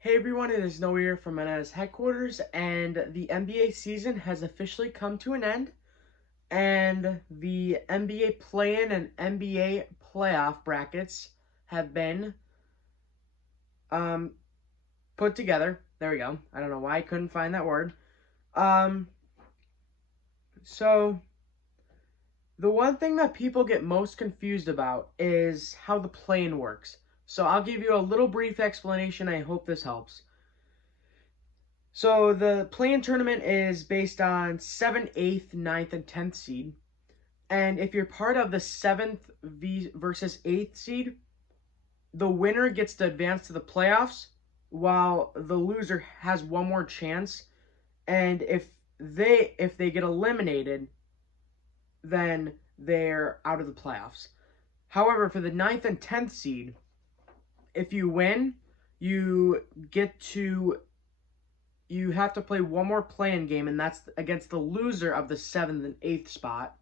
Hey everyone, it is Noah here from Menez headquarters, and the NBA season has officially come to an end, and the NBA play-in and NBA playoff brackets have been um, put together. There we go. I don't know why I couldn't find that word. Um, so the one thing that people get most confused about is how the play-in works. So I'll give you a little brief explanation. I hope this helps. So the play-in tournament is based on 7th, 8th, ninth, and 10th seed. And if you're part of the 7th versus 8th seed, the winner gets to advance to the playoffs while the loser has one more chance. And if they get eliminated, then they're out of the playoffs. However, for the ninth and 10th seed, if you win, you get to you have to play one more play-in game, and that's against the loser of the 7th and 8th spot.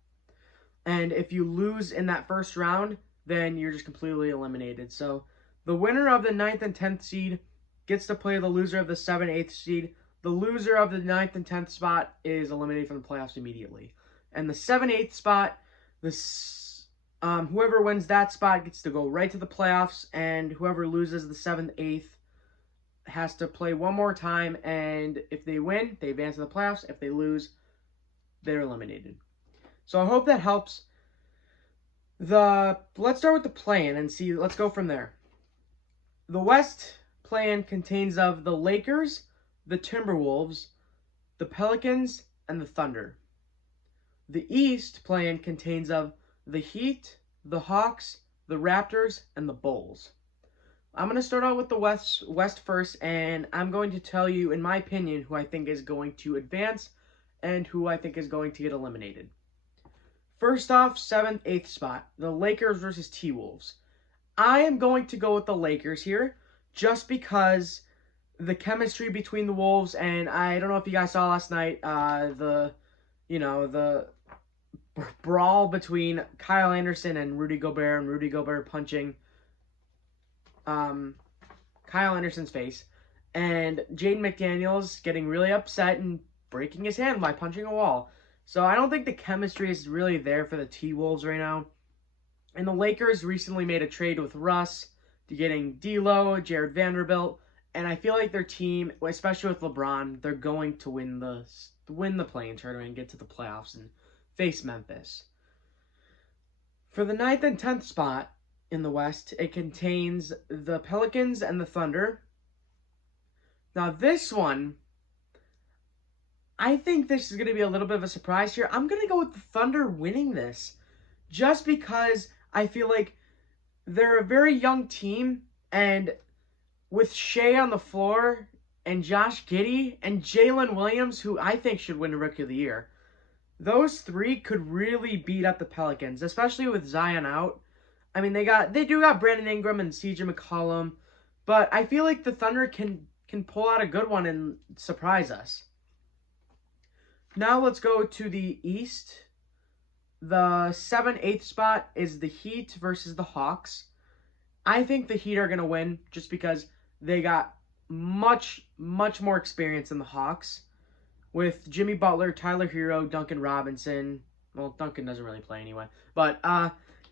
And if you lose in that first round, then you're just completely eliminated. So the winner of the ninth and 10th seed gets to play the loser of the 7th, 8th seed. The loser of the ninth and 10th spot is eliminated from the playoffs immediately. And the 7th, 8th spot, whoever wins that spot gets to go right to the playoffs, and whoever loses the 7th, 8th has to play one more time, and if they win, they advance to the playoffs. If they lose, they're eliminated. So I hope that helps. Let's start with the play-in and see. Let's go from there. The West play-in contains of the Lakers, the Timberwolves, the Pelicans, and the Thunder. The East play-in contains of the Heat, the Hawks, the Raptors, and the Bulls. I'm going to start out with the West first, and I'm going to tell you, in my opinion, who I think is going to advance and who I think is going to get eliminated. First off, 7th, 8th spot, the Lakers versus T-Wolves. I am going to go with the Lakers here, just because the chemistry between the Wolves, and I don't know if you guys saw last night, the brawl between Kyle Anderson and Rudy Gobert punching Kyle Anderson's face, and Jaden McDaniels getting really upset and breaking his hand by punching a wall. So I don't think the chemistry is really there for the T-Wolves right now. And the Lakers recently made a trade with Russ to getting D'Lo, Jared Vanderbilt, and I feel like their team, especially with LeBron, they're going to win the play-in tournament and get to the playoffs and face Memphis. For the 9th and 10th spot in the West, it contains the Pelicans and the Thunder. Now this one, I think this is going to be a little bit of a surprise here. I'm going to go with the Thunder winning this, just because I feel like they're a very young team, and with Shea on the floor and Josh Giddey and Jalen Williams, who I think should win the Rookie of the Year, those three could really beat up the Pelicans, especially with Zion out. I mean, they do got Brandon Ingram and CJ McCollum, but I feel like the Thunder can pull out a good one and surprise us. Now let's go to the East. The 7th, 8th spot is the Heat versus the Hawks. I think the Heat are going to win just because they got much more experience than the Hawks with Jimmy Butler, Tyler Hero, Duncan Robinson. Well, Duncan doesn't really play anyway, but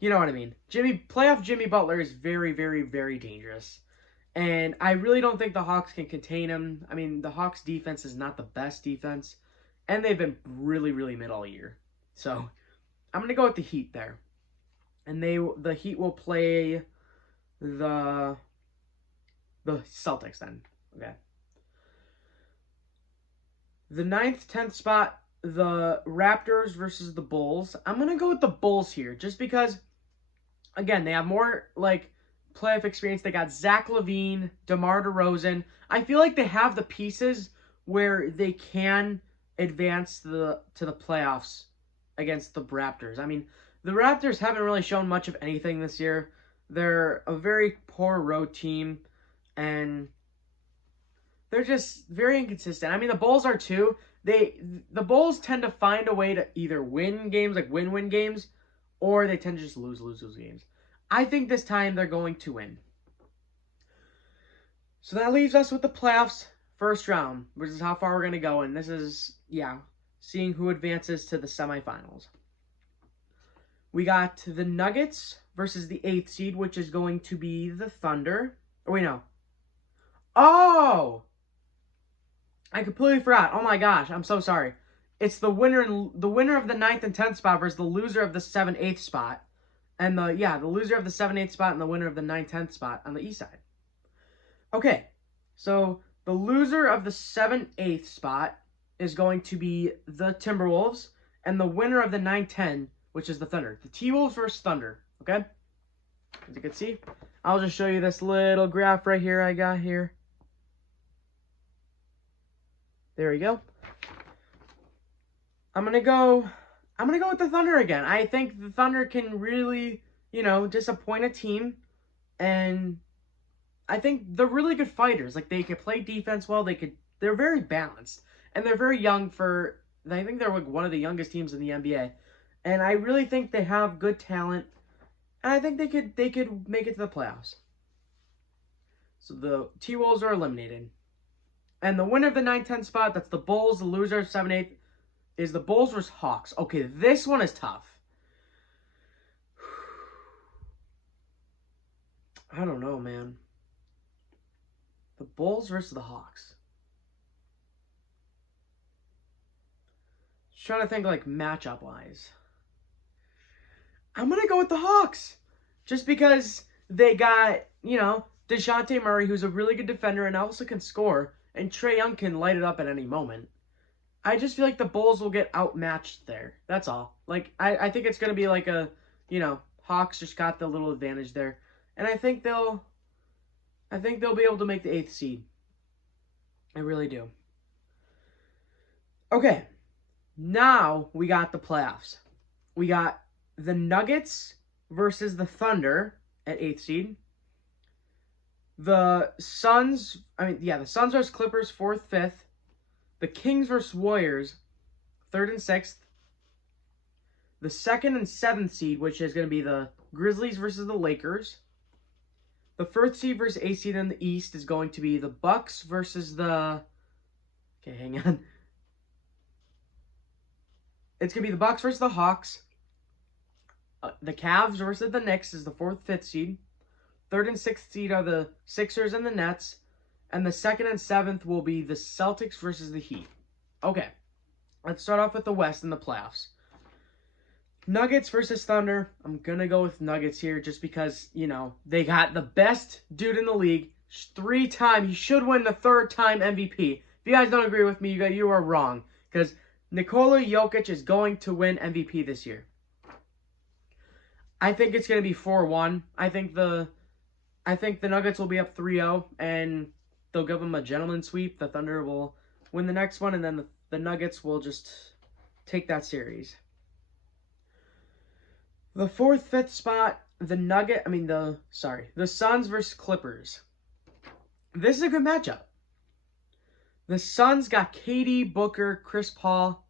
you know what I mean. Playoff Jimmy Butler is very, very, very dangerous, and I really don't think the Hawks can contain him. I mean, the Hawks defense is not the best defense, and they've been really, really mid all year. So I'm gonna go with the Heat there, and the Heat will play the Celtics then. Okay. The 9th, 10th spot, the Raptors versus the Bulls. I'm going to go with the Bulls here just because, again, they have more, playoff experience. They got Zach LaVine, DeMar DeRozan. I feel like they have the pieces where they can advance to the playoffs against the Raptors. I mean, the Raptors haven't really shown much of anything this year. They're a very poor road team, and they're just very inconsistent. I mean, the Bulls are too. The Bulls tend to find a way to either win games, like win games, or they tend to just lose games. I think this time they're going to win. So that leaves us with the playoffs first round, which is how far we're going to go. And this is, yeah, seeing who advances to the semifinals. We got the Nuggets versus the 8th seed, which is going to be the Thunder. Oh, wait, no. Oh! I completely forgot. Oh my gosh, I'm so sorry. It's the winner of the 9th and 10th spot versus the loser of the 7th, 8th spot. And the loser of the 7th, 8th spot and the winner of the 9th, 10th spot on the east side. Okay. So the loser of the 7th, 8th spot is going to be the Timberwolves, and the winner of the 9-10, which is the Thunder. The T-Wolves versus Thunder, okay? As you can see, I'll just show you this little graph right here I got here. There we go. I'm gonna go with the Thunder again. I think the Thunder can really, disappoint a team, and I think they're really good fighters. Like, they can play defense well. They're very balanced, and they're very young for. I think they're like one of the youngest teams in the NBA, and I really think they have good talent, and I think they could make it to the playoffs. So the T-Wolves are eliminated, and the winner of the 9-10 spot, that's the Bulls. The loser of 7-8 is the Bulls versus Hawks. Okay, this one is tough. I don't know, man. The Bulls versus the Hawks. Just trying to think, like, matchup-wise. I'm going to go with the Hawks. Just because they got, DeJounte Murray, who's a really good defender and also can score, and Trae Young can light it up at any moment. I just feel like the Bulls will get outmatched there. That's all. Like, I think it's going to be like a, Hawks just got the little advantage there. And I think they'll be able to make the 8th seed. I really do. Okay. Now we got the playoffs. We got the Nuggets versus the Thunder at 8th seed. The Suns versus Clippers, 4th, 5th. The Kings versus Warriors, 3rd and 6th. The 2nd and 7th seed, which is going to be the Grizzlies versus the Lakers. The 1st seed versus 8th seed in the East is going to be the Bucks versus the... Okay, hang on. It's going to be the Bucks versus the Hawks. The Cavs versus the Knicks is the 4th, 5th seed. 3rd and 6th seed are the Sixers and the Nets. And the 2nd and 7th will be the Celtics versus the Heat. Okay, let's start off with the West in the playoffs. Nuggets versus Thunder. I'm going to go with Nuggets here just because, they got the best dude in the league. 3-time. He should win the 3rd time MVP. If you guys don't agree with me, you are wrong. Because Nikola Jokic is going to win MVP this year. I think it's going to be 4-1. I think the Nuggets will be up 3-0, and they'll give them a gentleman sweep. The Thunder will win the next one, and then the Nuggets will just take that series. The 4th, 5th spot, the Suns versus Clippers. This is a good matchup. The Suns got KD, Booker, Chris Paul,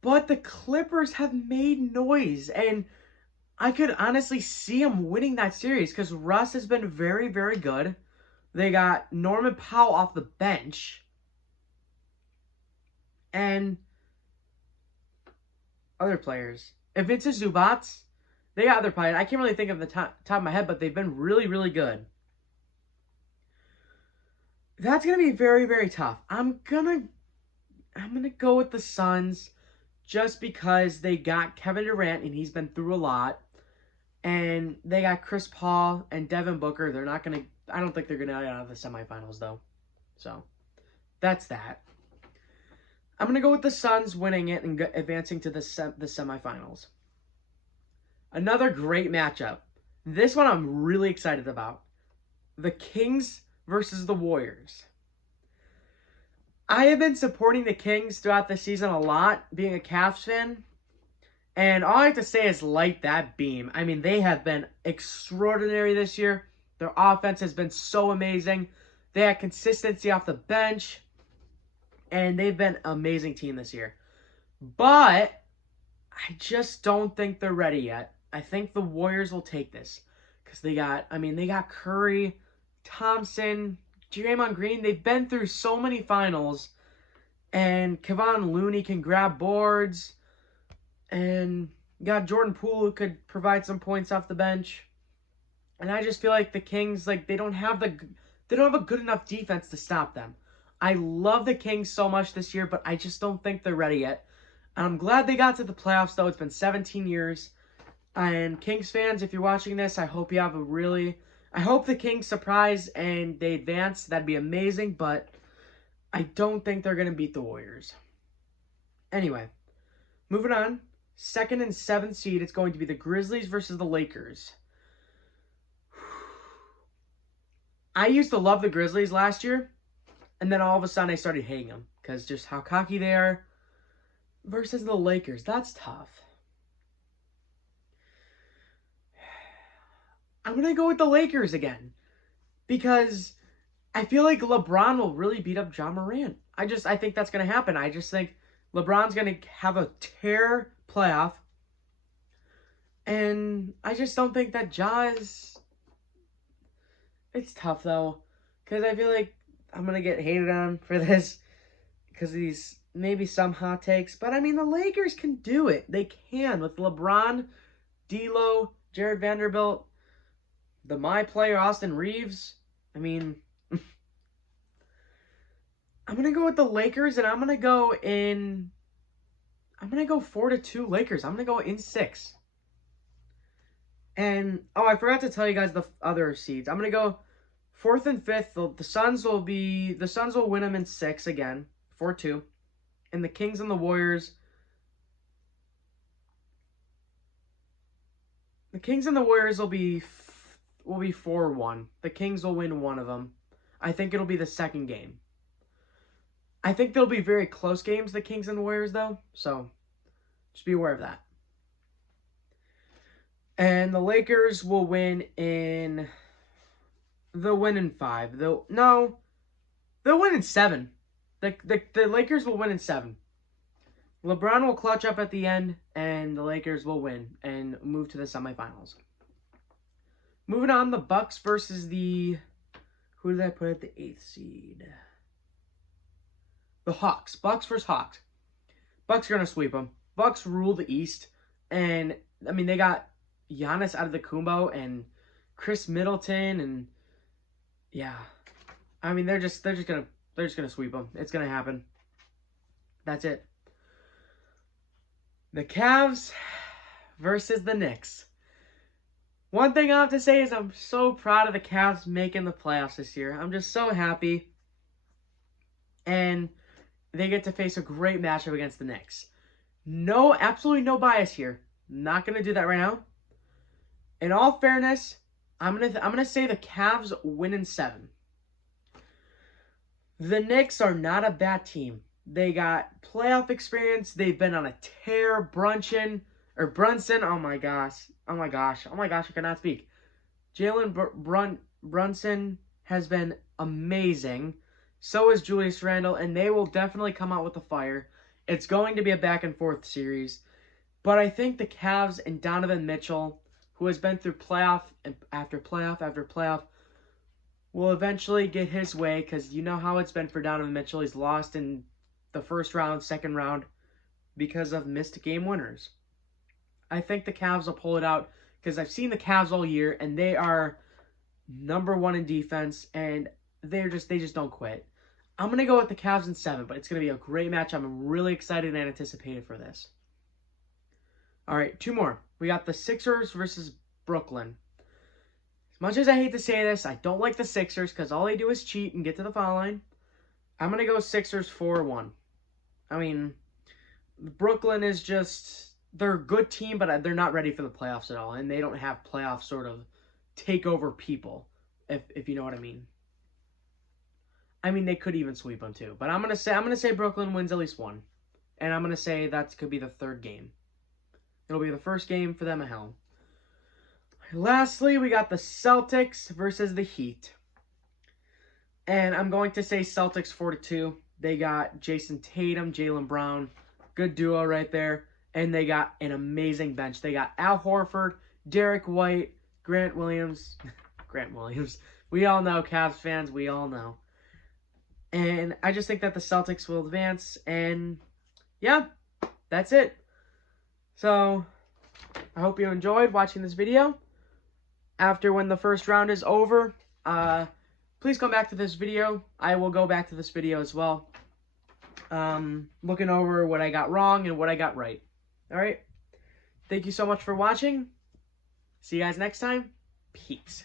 but the Clippers have made noise, and I could honestly see them winning that series because Russ has been very, very good. They got Norman Powell off the bench. And other players. If it's a Zubats, they got other players. I can't really think of the top of my head, but they've been really, really good. That's going to be very, very tough. I'm gonna go with the Suns just because they got Kevin Durant, and he's been through a lot. And they got Chris Paul and Devin Booker. I don't think they're going to get out of the semifinals, though. So, that's that. I'm going to go with the Suns winning it and advancing to the semifinals. Another great matchup. This one I'm really excited about. The Kings versus the Warriors. I have been supporting the Kings throughout the season a lot, being a Cavs fan. And all I have to say is light that beam. I mean, they have been extraordinary this year. Their offense has been so amazing. They had consistency off the bench. And they've been an amazing team this year. But I just don't think they're ready yet. I think the Warriors will take this. Because they got Curry, Thompson, Draymond Green, they've been through so many finals, and Kevon Looney can grab boards, and you got Jordan Poole who could provide some points off the bench. And I just feel like the Kings, like, they don't have a good enough defense to stop them. I love the Kings so much this year, but I just don't think they're ready yet. I'm glad they got to the playoffs, though. It's been 17 years. And Kings fans, if you're watching this, I hope you have I hope the Kings surprise and they advance. That'd be amazing, but I don't think they're going to beat the Warriors. Anyway, moving on. 2nd and 7th seed, it's going to be the Grizzlies versus the Lakers. I used to love the Grizzlies last year, and then all of a sudden I started hating them because just how cocky they are versus the Lakers. That's tough. I'm going to go with the Lakers again because I feel like LeBron will really beat up Ja Morant. I think that's going to happen. I just think LeBron's going to have a tear playoff, and I just don't think that Ja is... It's tough, though, because I feel like I'm going to get hated on for this because of these maybe some hot takes. But, I mean, the Lakers can do it. They can with LeBron, D'Lo, Jared Vanderbilt, my player, Austin Reeves. I mean, I'm going to go with the Lakers, and I'm going to go 4-2 Lakers. I'm going to go in 6. And, I forgot to tell you guys the other seeds. I'm going to go 4th and 5th. The Suns will win them in 6 again, 4-2. And the Kings and the Warriors. The Kings and the Warriors will be 4-1. The Kings will win one of them. I think it'll be the second game. I think there'll be very close games, the Kings and the Warriors, though. So, just be aware of that. And the Lakers will win in... They'll win in 5. They'll win in 7. The Lakers will win in 7. LeBron will clutch up at the end, and the Lakers will win and move to the semifinals. Moving on, the Bucks versus the... Who did I put at the 8th seed? The Hawks. Bucks versus Hawks. Bucks are going to sweep them. Bucks rule the East. And, I mean, they got Giannis Antetokounmpo and Chris Middleton. And, yeah. I mean, they're just going to sweep them. It's going to happen. That's it. The Cavs versus the Knicks. One thing I have to say is I'm so proud of the Cavs making the playoffs this year. I'm just so happy. And they get to face a great matchup against the Knicks. Absolutely no bias here. Not going to do that right now. In all fairness, I'm gonna say the Cavs win in 7. The Knicks are not a bad team. They got playoff experience. They've been on a tear. Brunson, oh my gosh, I cannot speak. Jalen Brunson has been amazing. So is Julius Randle, and they will definitely come out with a fire. It's going to be a back and forth series. But I think the Cavs and Donovan Mitchell, who has been through playoff after playoff, will eventually get his way, because you know how it's been for Donovan Mitchell. He's lost in the first round, second round, because of missed game winners. I think the Cavs will pull it out, because I've seen the Cavs all year, and they are number 1 in defense, and they just don't quit. I'm going to go with the Cavs in 7, but it's going to be a great match. I'm really excited and anticipated for this. All right, 2 more. We got the Sixers versus Brooklyn. As much as I hate to say this, I don't like the Sixers because all they do is cheat and get to the foul line. I'm going to go Sixers 4-1. I mean, Brooklyn is just... They're a good team, but they're not ready for the playoffs at all. And they don't have playoff sort of takeover people, if you know what I mean. I mean, they could even sweep them too. But I'm gonna say Brooklyn wins at least 1. And I'm going to say that could be the 3rd game. It'll be the first game for them at home. Lastly, we got the Celtics versus the Heat. And I'm going to say Celtics 4-2. They got Jason Tatum, Jaylen Brown. Good duo right there. And they got an amazing bench. They got Al Horford, Derek White, Grant Williams, We all know, Cavs fans, we all know. And I just think that the Celtics will advance. And yeah, that's it. So I hope you enjoyed watching this video. After when the first round is over, please come back to this video. I will go back to this video as well. Looking over what I got wrong and what I got right. Alright? Thank you so much for watching. See you guys next time. Peace.